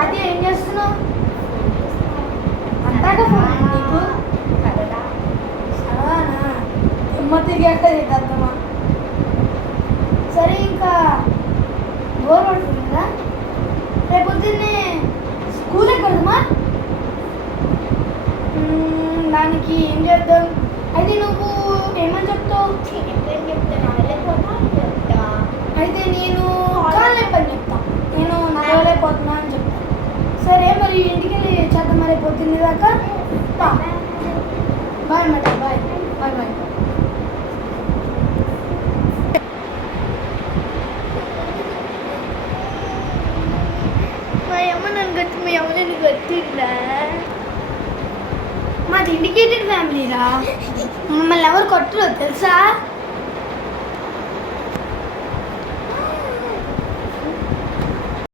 అది ఏం చేస్తున్నావు? అంతగా ఫోన్ నీకు సరదానా? అమ్మ తిరిగాక అర్థమా? సరే ఇంకా బోర్ పడుతుంది కదా, రేపు పొద్దున్నే స్కూల్ ఎక్కడమా? దానికి ఏం చేద్దాం? అయితే నువ్వు ఏమని చెప్తావు? అయితే నేను కాళ్ళే పని చెప్తా, నేను నడవలేకపోతున్నా అని చెప్తా. సరే మరి ఇంటికి వెళ్ళి చేద్దాం మరి పొద్దున్న దాకా. Bye madam, bye bye bye. మీ అమ్మ నన్ను గట్టిందా? మాది ఇండికేటెడ్ ఫ్యామిలీరా, మమ్మల్ని ఎవరు కొట్టరు తెలుసా?